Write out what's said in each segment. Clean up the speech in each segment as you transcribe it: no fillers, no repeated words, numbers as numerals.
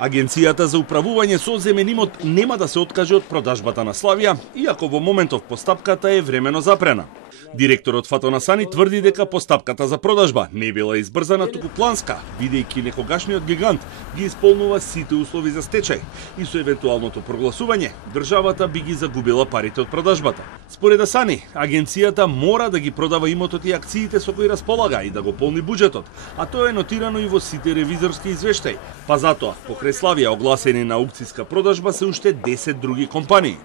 Агенцијата за управување со земен имот нема да се откаже од продажбата на Славија, иако во моментов постапката е времено запрена. Директорот Фатон Асани тврди дека постапката за продажба не била избрзана, туку планска, бидејќи некогашниот гигант ги исполнува сите услови за стечај и со евентуалното прогласување државата би ги загубила парите од продажбата. Според Асани, агенцијата мора да ги продава имотот и акциите со кои располага и да го полни буџетот, а тоа е нотирано и во сите ревизорски извештаи. Па затоа, покрај Славија огласени на аукцијска продажба се уште 10 други компании.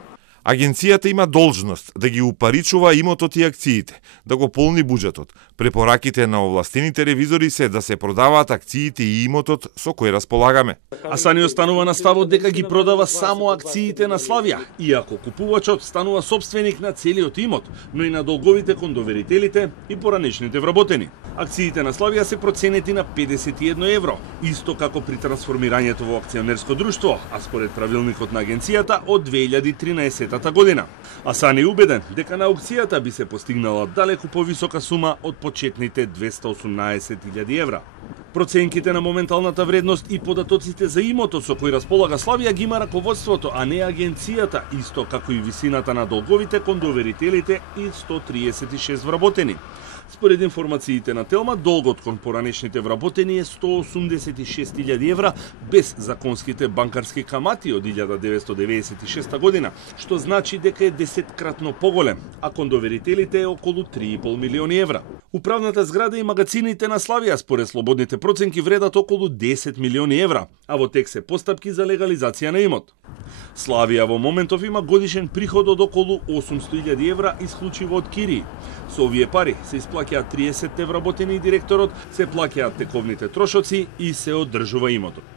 Агенцијата има должност да ги упаричува имотот и акциите, да го полни буџетот. Препораките на овластените ревизори се да се продаваат акциите и имотот со кој располагаме. Асани останува на ставот дека ги продава само акциите на Славија, иако купувачот станува собственик на целиот имот, но и на долговите кон доверителите и поранешните вработени. Акциите на Славија се проценети на 51 евро, исто како при трансформирањето во акционерско друштво, а според правилникот на агенцијата од 2013 година. Асани е убеден дека на аукцијата би се постигнала далеку повисока сума од почетните 218.000 евра. Проценките на моменталната вредност и податоците за имотот со кој располага Славија ги има раководството, а не агенцијата, исто како и висината на долговите кон доверителите и 136 вработени. Според информациите на Телма, долгот кон поранешните вработени е 186.000 евра без законските банкарски камати од 1996 година, што значи дека е 10-кратно поголем, а кон доверителите е околу 3,5 милиони евра. Управната зграда и магазините на Славија според слободните проценки вредат околу 10 милиони евра, а во тек се постапки за легализација на имот. Славија во моментов има годишен приход од околу 800.000 евра исклучиво од кирии. Со овие пари се исплаќаат 30 вработени и директорот, се плаќаат тековните трошоци и се одржува имотот.